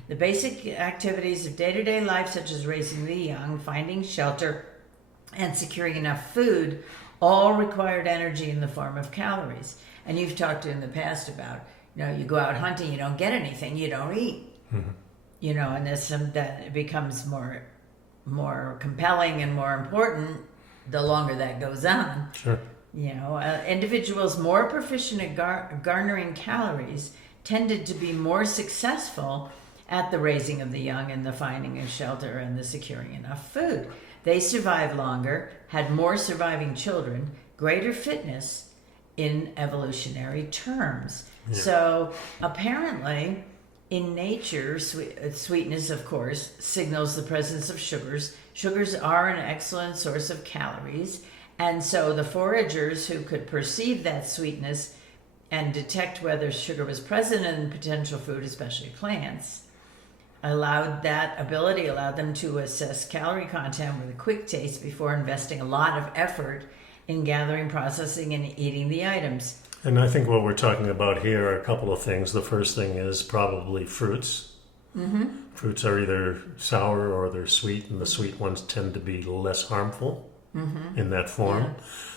The basic activities of day-to-day life, such as raising the young, finding shelter, and securing enough food, all required energy in the form of calories. And you've talked in the past about, you go out hunting, you don't get anything, you don't eat. And there's some that it becomes more compelling and more important the longer that goes on. Sure. Individuals more proficient at garnering calories tended to be more successful at the raising of the young and the finding of shelter and the securing enough food. They survived longer, had more surviving children, greater fitness in evolutionary terms. Yeah. So apparently, in nature, sweetness, of course, signals the presence of sugars. Sugars are an excellent source of calories. And so the foragers who could perceive that sweetness and detect whether sugar was present in potential food, especially plants, allowed them to assess calorie content with a quick taste before investing a lot of effort in gathering, processing, and eating the items. And I think what we're talking about here are a couple of things. The first thing is probably fruits. Fruits are either sour or they're sweet, and the sweet ones tend to be less harmful in that form. Yeah.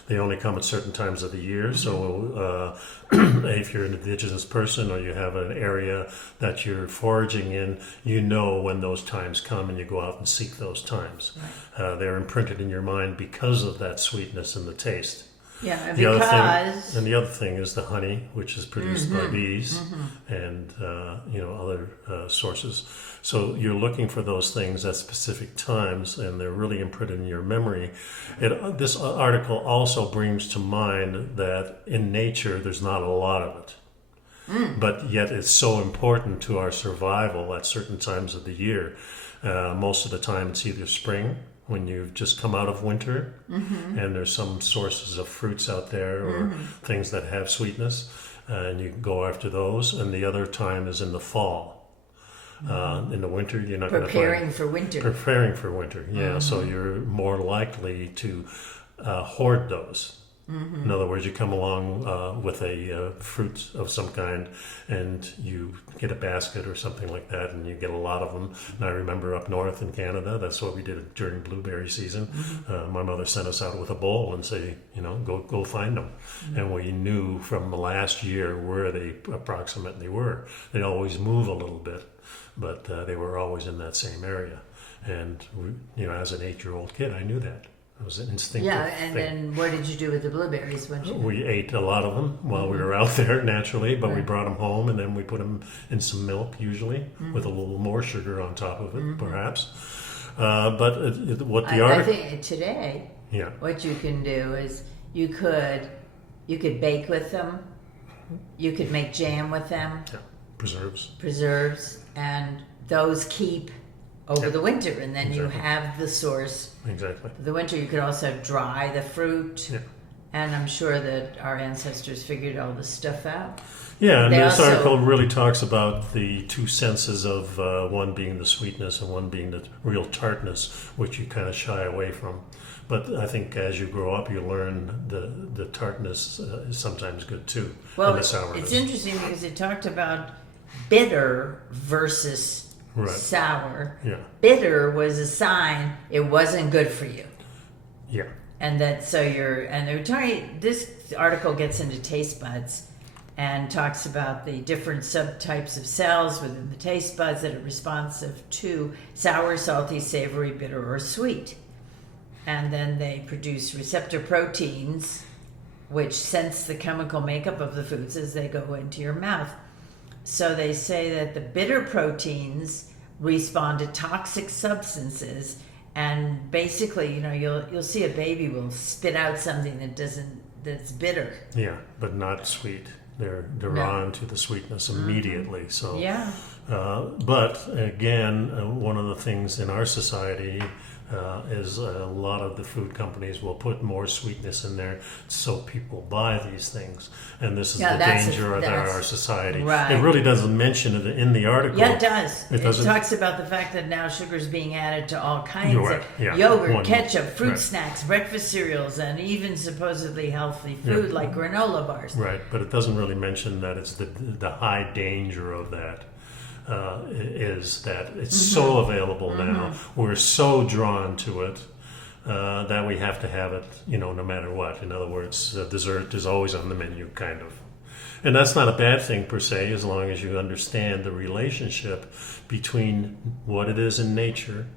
They only come at certain times of the year. So if you're an indigenous person or you have an area that you're foraging in, you know when those times come and you go out and seek those times. Right. They're imprinted in your mind because of that sweetness and the taste. Yeah, and The because... other thing is the honey, which is produced by bees and other sources. So you're looking for those things at specific times, and they're really imprinted in your memory. This article also brings to mind that in nature there's not a lot of it, but yet it's so important to our survival at certain times of the year. Most of the time it's either spring, when you've just come out of winter and there's some sources of fruits out there or things that have sweetness, and you go after those. And the other time is in the fall. In the winter, you're not going to Preparing for winter. Yeah. So you're more likely to hoard those. In other words, you come along with a fruit of some kind and you get a basket or something like that, and you get a lot of them. And I remember up north in Canada, that's what we did during blueberry season. My mother sent us out with a bowl and say, go find them. And we knew from the last year where they approximately were. They'd always move a little bit, but they were always in that same area. And as an 8-year-old kid, I knew that. It was an instinctive thing. Then what did you do with the blueberries? We ate a lot of them while we were out there naturally, but we brought them home and then we put them in some milk, usually with a little more sugar on top of it, perhaps. I think today, what you can do is you could bake with them, you could make jam with them, preserves, and those keep over the winter, and then you have the source. Exactly. For the winter, you could also dry the fruit, and I'm sure that our ancestors figured all this stuff out. Yeah, and this article really talks about the two senses of one being the sweetness and one being the real tartness, which you kind of shy away from. But I think as you grow up, you learn the tartness is sometimes good too. Well, and the sourness. It's interesting because it talked about bitter versus sour. Yeah. Bitter was a sign it wasn't good for you. Yeah. And that they were talking. This article gets into taste buds, and talks about the different subtypes of cells within the taste buds that are responsive to sour, salty, savory, bitter, or sweet. And then they produce receptor proteins, which sense the chemical makeup of the foods as they go into your mouth. So they say that the bitter proteins respond to toxic substances, and basically, you'll see a baby will spit out something that's bitter. Yeah, but not sweet. They're drawn to the sweetness immediately. So yeah. But again, one of the things in our society is a lot of the food companies will put more sweetness in there so people buy these things. And this is the danger of our society. Right. It really doesn't mention it in the article. Yeah, it does. It talks about the fact that now sugar is being added to all kinds of yogurt, ketchup, fruit snacks, breakfast cereals, and even supposedly healthy food like granola bars. Right, but it doesn't really mention that it's the high danger of that. Is that it's so available now. We're so drawn to it that we have to have it, no matter what. In other words, dessert is always on the menu, kind of. And that's not a bad thing per se, as long as you understand the relationship between what it is in nature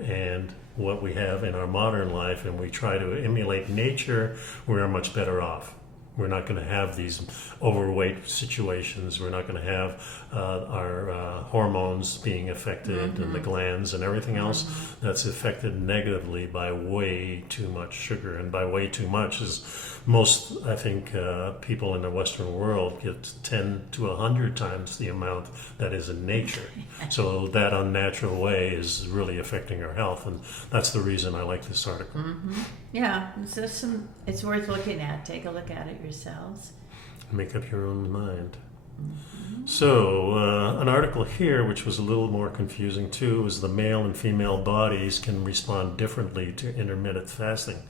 and what we have in our modern life, and we try to emulate nature, we're much better off. We're not going to have these overweight situations. We're not going to have our hormones being affected and the glands and everything else that's affected negatively by way too much sugar. And by way too much is most, I think, people in the Western world get 10 to 100 times the amount that is in nature. So that unnatural way is really affecting our health. And that's the reason I like this article. Yeah, so it's worth looking at. Take a look at it yourselves. Make up your own mind. So, an article here, which was a little more confusing too, is the male and female bodies can respond differently to intermittent fasting.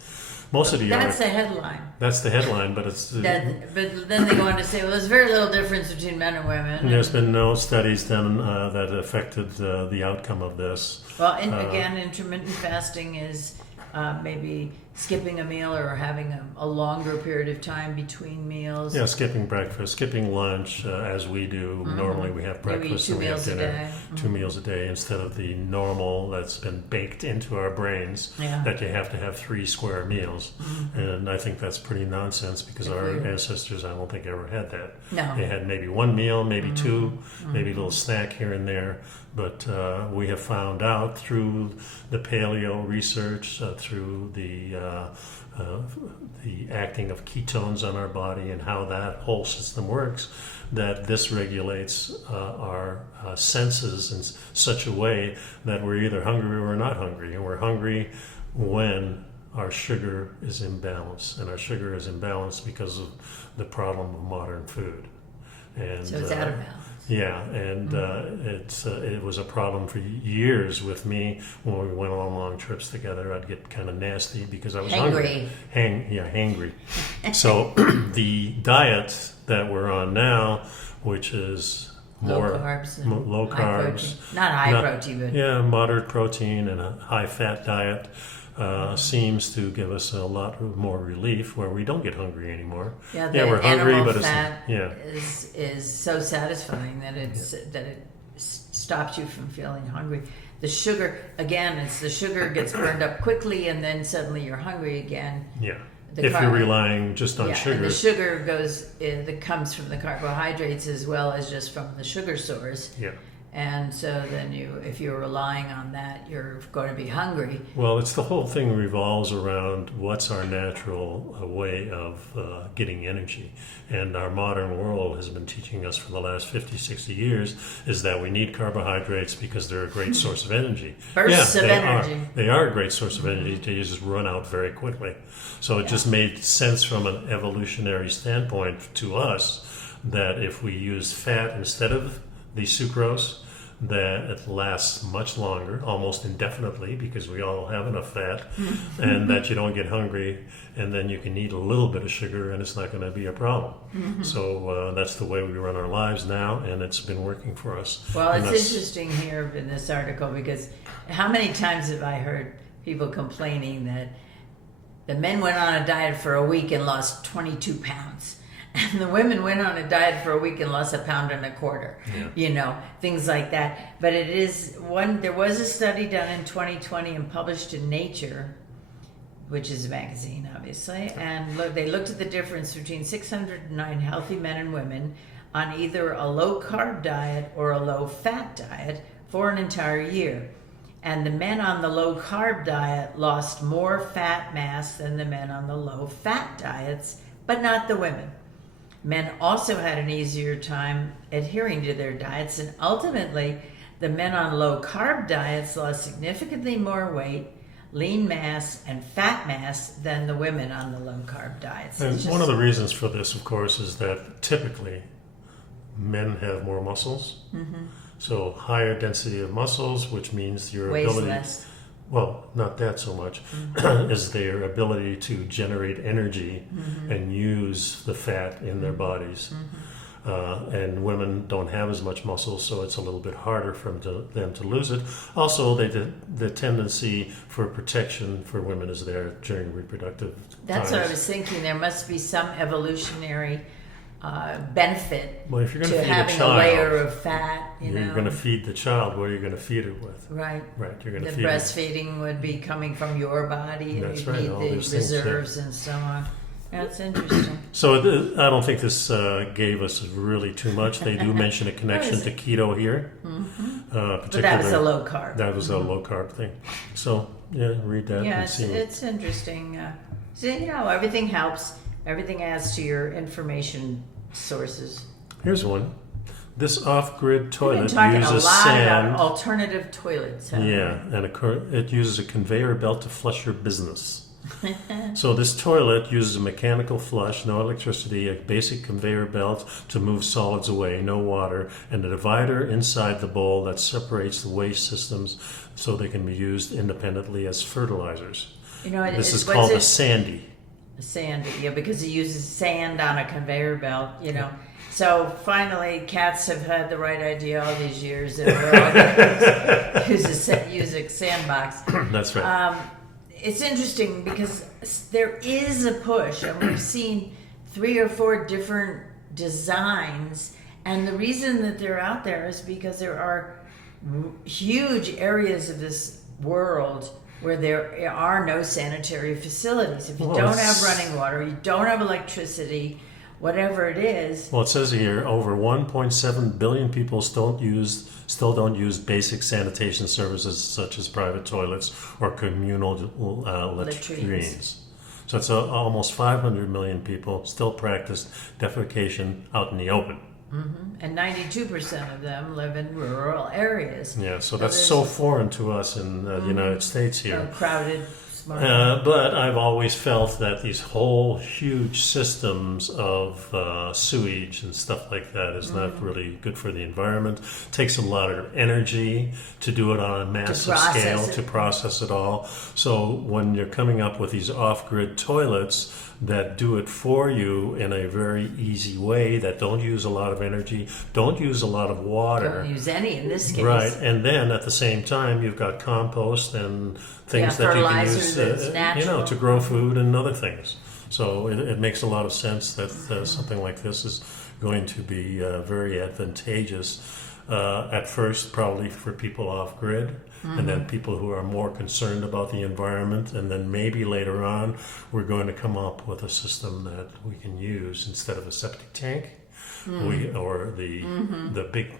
Most of the That's the headline. That's the headline, but it's... but then they go on to say, well, there's very little difference between men and women. There's been no studies done that affected the outcome of this. Well, again, intermittent fasting is maybe skipping a meal or having a longer period of time between meals. Yeah, skipping breakfast, skipping lunch, as we do. Normally we have breakfast and we have dinner. 2 meals a day instead of the normal that's been baked into our brains that you have to have 3 square meals. And I think that's pretty nonsense because our ancestors, I don't think, ever had that. No. They had maybe 1 meal, maybe 2, maybe a little snack here and there. But we have found out through the paleo research, through the acting of ketones on our body and how that whole system works, that this regulates our senses in such a way that we're either hungry or we're not hungry. And we're hungry when our sugar is imbalanced. And our sugar is imbalanced because of the problem of modern food. And, so it's out of balance. Yeah, and it was a problem for years with me when we went on long trips together. I'd get kind of nasty because I was hungry. Hangry. So the diet that we're on now, which is more low carbs, not high protein, but moderate protein and a high fat diet. Seems to give us a lot more relief where we don't get hungry anymore. We're hungry, but fat is so satisfying that it stops you from feeling hungry. The sugar, again, it's the sugar gets burned up quickly, and then suddenly you're hungry again. Yeah. If you're relying just on sugar. And the sugar that comes from the carbohydrates as well as just from the sugar source. Yeah. And so then if you're relying on that, you're going to be hungry. Well, it's the whole thing revolves around what's our natural way of getting energy. And our modern world has been teaching us for the last 50, 60 years is that we need carbohydrates because they're a great source of energy. Bursts of energy. They are a great source of energy. They just run out very quickly. So it just made sense from an evolutionary standpoint to us that if we use fat instead of the sucrose, that it lasts much longer, almost indefinitely, because we all have enough fat, and that you don't get hungry, and then you can eat a little bit of sugar and it's not going to be a problem. So that's the way we run our lives now, and it's been working for us. Well, it's interesting here in this article because how many times have I heard people complaining that the men went on a diet for a week and lost 22 pounds. and the women went on a diet for a week and lost 1.25 pounds, Yeah. Things like that. But there was a study done in 2020 and published in Nature, which is a magazine, obviously, and they looked at the difference between 609 healthy men and women on either a low-carb diet or a low-fat diet for an entire year. And the men on the low-carb diet lost more fat mass than the men on the low-fat diets, but not the women. Men also had an easier time adhering to their diets, and ultimately, the men on low-carb diets lost significantly more weight, lean mass, and fat mass than the women on the low-carb diets. And one of the reasons for this, of course, is that typically men have more muscles. Mm-hmm. So higher density of muscles, which means your Weighs ability, less. well, not that so much, is their ability to generate energy and use the fat in their bodies. And women don't have as much muscle, so it's a little bit harder for them to lose it. Also, the tendency for protection for women is there during reproductive That's times. what I was thinking. There must be some evolutionary benefit Well, if you're going to to feed having a child, layer of fat. you're going to feed the child. What are you going to feed it with? Right. Right, you're going The to feed it. breastfeeding would be coming from your body, and That's you'd right, need all the these things, reserves and so on. That's interesting. So I don't think this gave us really too much. They do mention a connection to keto here. But that was a low carb. That was a low carb thing. So yeah, read that Yeah, and see. it's interesting. So, everything helps. Everything adds to your information sources. Here's one. This off-grid We've been toilet talking a uses lot sand. about alternative toilets. haven't we? Yeah, and it uses a conveyor belt to flush your business. So this toilet uses a mechanical flush, no electricity, a basic conveyor belt to move solids away, no water, and a divider inside the bowl that separates the waste systems so they can be used independently as fertilizers. This is called a sandy. Sand, because it uses sand on a conveyor belt, So finally, cats have had the right idea all these years, and we're all going to use a sandbox. That's right. It's interesting because there is a push, and we've seen 3 or 4 different designs, and the reason that they're out there is because there are huge areas of this world where there are no sanitary facilities. If you don't have running water, you don't have electricity, whatever it is. Well, it says here over 1.7 billion people still don't use basic sanitation services such as private toilets or communal latrines. So it's almost 500 million people still practice defecation out in the open. And 92% of them live in rural areas. Yeah, so that's so foreign to us in the United States here. Crowded, smart. But I've always felt that these whole huge systems of sewage and stuff like that is not really good for the environment. It takes a lot of energy to do it on a massive scale, to process it all. So when you're coming up with these off-grid toilets that do it for you in a very easy way, that don't use a lot of energy, don't use a lot of water. Don't use any in this case. Right, and then at the same time, you've got compost and things that you can use to grow food and other things. So it makes a lot of sense that something like this is going to be very advantageous at first, probably for people off-grid, and then people who are more concerned about the environment, and then maybe later on we're going to come up with a system that we can use instead of a septic tank, or the big,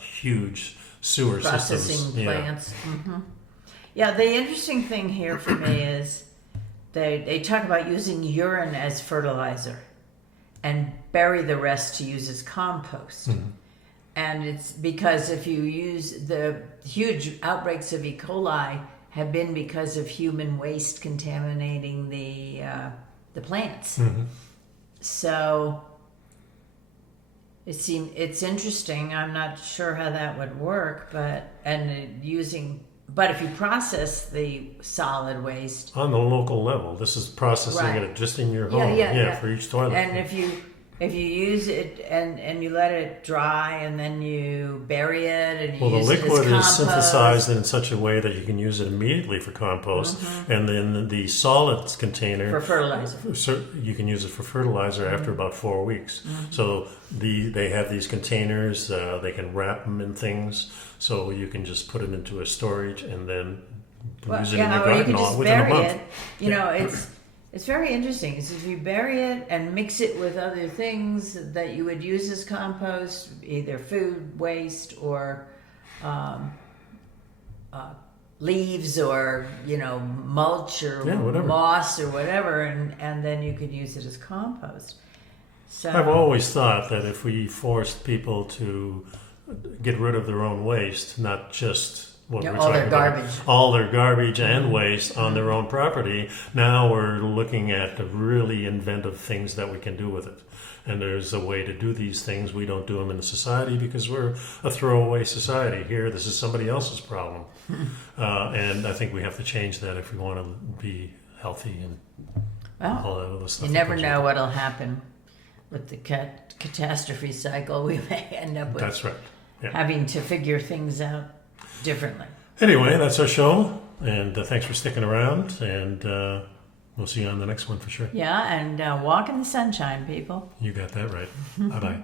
huge sewer processing systems. plants. Yeah, the interesting thing here for me is they talk about using urine as fertilizer and bury the rest to use as compost. And it's because if you use the huge outbreaks of E. coli have been because of human waste contaminating the plants. So it's interesting. I'm not sure how that would work, but if you process the solid waste On the local level, this is processing it just in your home, for each toilet. and if you if you use it and you let it dry and then you bury it and you Well, the use it as liquid is compost. synthesized in such a way that you can use it immediately for compost, and then the solids container for fertilizer. you can use it for fertilizer after about 4 weeks. So they have these containers. They can wrap them in things, so you can just put it into a storage and then use it in your or you garden can just within a bury month. it. You know, it's very interesting. Because if you bury it and mix it with other things that you would use as compost, either food waste or leaves or mulch or whatever. moss or whatever, and then you could use it as compost. So I've always thought that if we forced people to get rid of their own waste, not just what we're all talking their about, garbage. all their garbage and waste on their own property, now we're looking at the really inventive things that we can do with it. And there's a way to do these things. We don't do them in a society because we're a throwaway society. Here, this is somebody else's problem. And I think we have to change that if we want to be healthy and all that other stuff. You never know what'll happen with the catastrophe cycle. We may end up with That's right. Yeah. having to figure things out differently. Anyway, that's our show. And thanks for sticking around. And we'll see you on the next one for sure. Yeah, and walk in the sunshine, people. You got that right. Bye-bye.